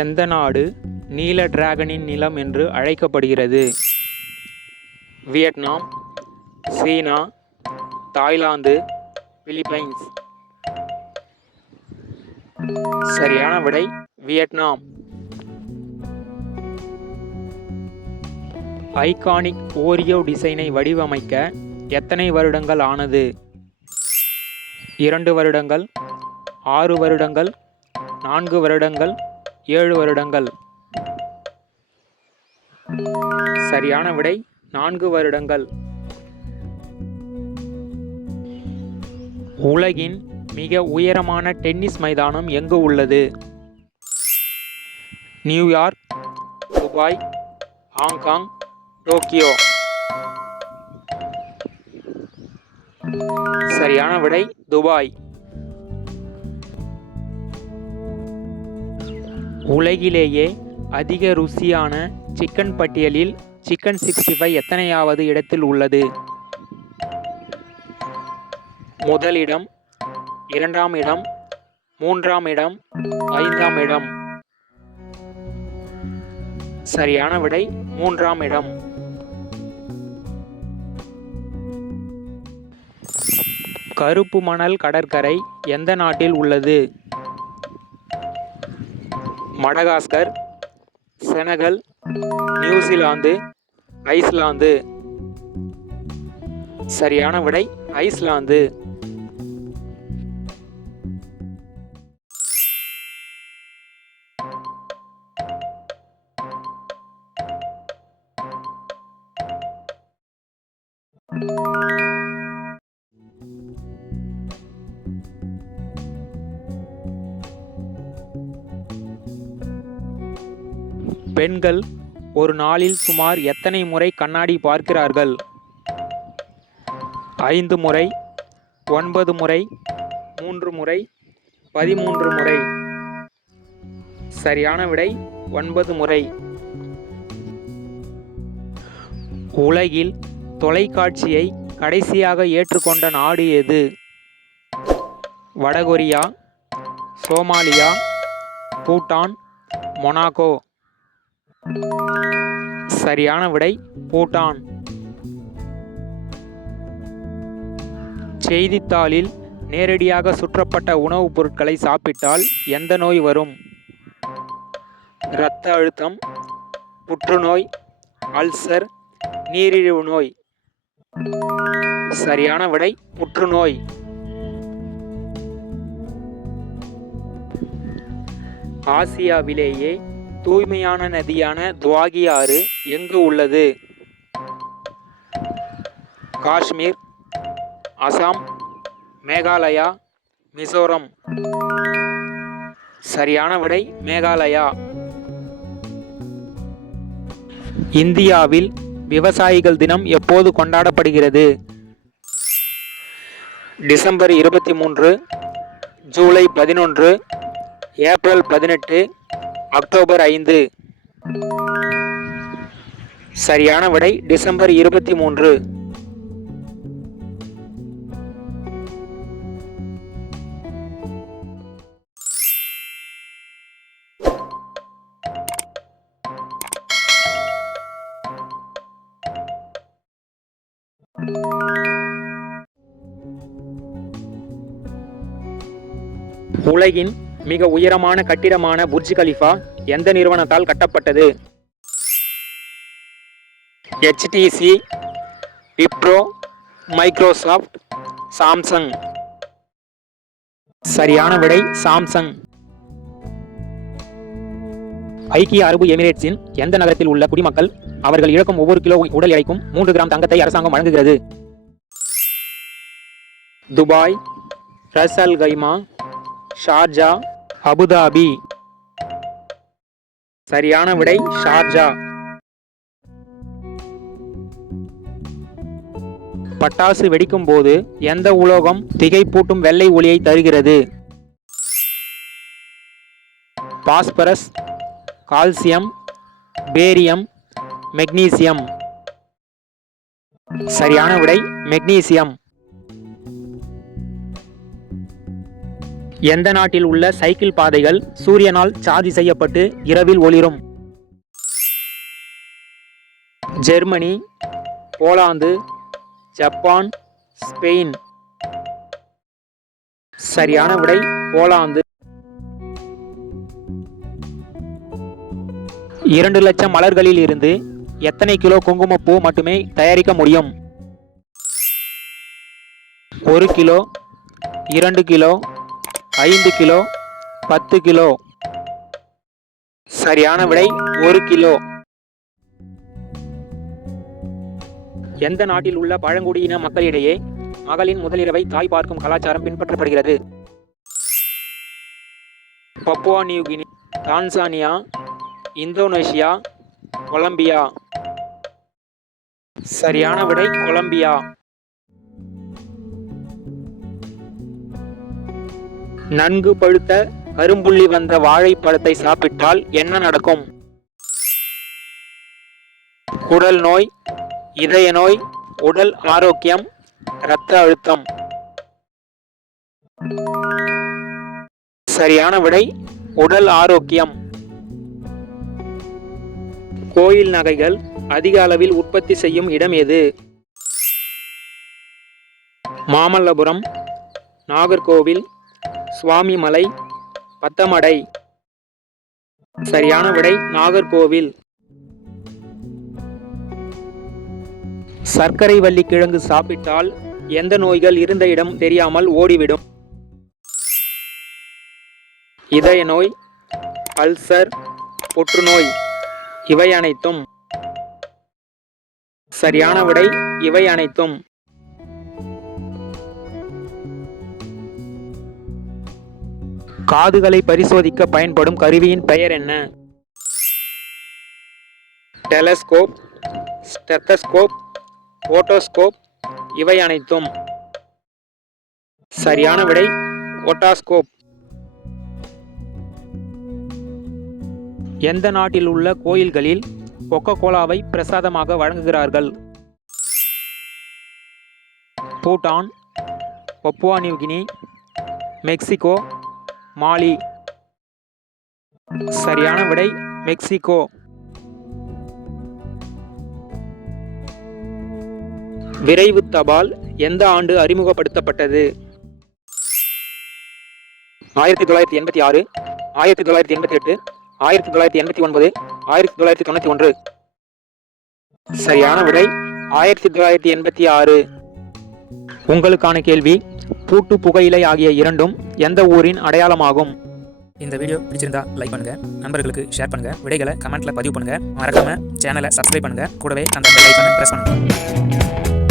எந்த நாடு நீல டிராகனின் நிலம் என்று அழைக்கப்படுகிறது? வியட்நாம், சீனா, தாய்லாந்து, பிலிப்பைன்ஸ். சரியான விடை வியட்நாம். ஐகானிக் ஓரியோ டிசைனை வடிவமைக்க எத்தனை வருடங்கள் ஆனது? 2 வருடங்கள், 6 வருடங்கள், 4 வருடங்கள், 7 வருடங்கள். சரியான விடை 4 வருடங்கள். உலகின் மிக உயரமான டென்னிஸ் மைதானம் எங்கு உள்ளது? New York, Dubai, Hong Kong, Tokyo. சரியான விடை துபாய். உலகிலேயே அதிக ருசியான சிக்கன் பட்டியலில் சிக்கன் 65 எத்தனையாவது இடத்தில் உள்ளது? முதல் இடம், 2ஆம் இடம், 3ஆம் இடம், 5ஆம் இடம். சரியான விடை 3ஆம் இடம். கருப்பு மணல் கடற்கரை எந்த நாட்டில் உள்ளது? Madagascar, Senegal, New Zealand, Iceland. சரியான விடை ஐஸ்லாந்து. பெண்கள் ஒரு நாளில் சுமார் எத்தனை முறை கண்ணாடி பார்க்கிறார்கள்? 5 முறை, 9 முறை, 3 முறை, 13 முறை. சரியான விடை 9 முறை. உலகில் தொலைக்காட்சியை கடைசியாக ஏற்றுக்கொண்ட நாடு எது? வடகொரியா, சோமாலியா, பூட்டான், மொனாக்கோ. சரியான விடை பூட்டான். செய்தித்தாளில் நேரடியாக சுற்றப்பட்ட உணவுப் பொருட்களை சாப்பிட்டால் எந்த நோய் வரும்? இரத்த அழுத்தம், புற்றுநோய், அல்சர், நீரிழிவு நோய். சரியான விடை புற்றுநோய். ஆசியாவிலேயே தூய்மையான நதியான துவாகி ஆறு எங்கு உள்ளது? காஷ்மீர், அசாம், மேகாலயா, மிசோரம். சரியான விடை மேகாலயா. இந்தியாவில் விவசாயிகள் தினம் எப்போது கொண்டாடப்படுகிறது? December 23, July 11, April 18, October 5. சரியான விடை டிசம்பர் 23. உலகின் மிக உயரமான கட்டிடமான புர்ஜ் கலிஃபா எந்த நிறுவனத்தால் கட்டப்பட்டது? HTC, Wipro, Microsoft, Samsung. சரியான விடை சாம்சங். ஐக்கிய அரபு எமிரேட்ஸின் எந்த நகரத்தில் உள்ள குடிமக்கள் அவர்கள் இழக்கும் ஒவ்வொரு கிலோ உடல் எடைக்கும் 3 கிராம் தங்கத்தை அரசாங்கம் வழங்குகிறது? துபாய், ரஸ் அல் கைமா, ஷார்ஜா, அபுதாபி. சரியான விடை ஷார்ஜா. பட்டாசு வெடிக்கும் போது எந்த உலோகம் திகைப்பூட்டும் வெள்ளை ஒளியை தருகிறது? Phosphorus, calcium, barium, magnesium. சரியான விடை மெக்னீசியம். எந்த நாட்டில் உள்ள சைக்கிள் பாதைகள் சூரியனால் சார்ஜ் செய்யப்பட்டு இரவில் ஒளிரும்? Germany, Poland, Japan, Spain. சரியான விடை போலாந்து. 2 லட்சம் மலர்களில் இருந்து எத்தனை கிலோ குங்குமப்பூ மட்டுமே தயாரிக்க முடியும்? 1 கிலோ, 2 கிலோ, 5 கிலோ, 10 கிலோ. சரியான விடை 1 கிலோ. எந்த நாட்டில் உள்ள பழங்குடியின மக்களிடையே மகளின் முதலிரவை தாய் பார்க்கும் கலாச்சாரம் பின்பற்றப்படுகிறது? Papua New Guinea, Tanzania, Indonesia, Colombia. சரியான விடை கொலம்பியா. நன்கு பழுத்த கரும்புள்ளி வந்த வாழைப்பழத்தை சாப்பிட்டால் என்ன நடக்கும்? குடல் நோய், இதய நோய், உடல் ஆரோக்கியம், இரத்த அழுத்தம். சரியான விடை உடல் ஆரோக்கியம். கோயில் நகைகள் அதிக அளவில் உற்பத்தி செய்யும் இடம் எது? மாமல்லபுரம், நாகர்கோவில், சுவாமிமலை, பத்தமடை. சரியான விடை நாகர்கோவில். சர்க்கரை வள்ளி கிழங்கு சாப்பிட்டால் எந்த நோய்கள் இருந்த இடம் தெரியாமல் ஓடிவிடும்? இதய நோய், அல்சர், புற்றுநோய். இவை அனைத்தும். சரியான விடை இவை அனைத்தும். காதுகளை பரிசோதிக்க பயன்படும் கருவியின் பெயர் என்ன? Telescope, stethoscope, otoscope. இவை அனைத்தும். சரியான விடை ஓட்டாஸ்கோப். எந்த நாட்டில் உள்ள கோயில்களில் கொக்கோ கோலாவை பிரசாதமாக வழங்குகிறார்கள்? பூட்டான், பப்புவா நியூகினி, மெக்சிகோ, மாலி. சரியான விடை மெக்சிகோ. விரைவு தபால் எந்த ஆண்டு அறிமுகப்படுத்தப்பட்டது? 1986, 1988, 1989, 1991. சரியான விடை 1986. உங்களுக்கான கேள்வி, பூட்டு, புகையிலை ஆகிய இரண்டும் எந்த ஊரின் அடையாளமாகும்? இந்த வீடியோ பிடிச்சிருந்தா லைக் பண்ணுங்க, நண்பர்களுக்கு ஷேர் பண்ணுங்க, விடைகளை கமெண்ட்ல பதிவு பண்ணுங்க, மறக்காம சேனலை சப்ஸ்கிரைப் பண்ணுங்க, கூடவே அந்த பெல் ஐகானை பிரஸ் பண்ணுங்க.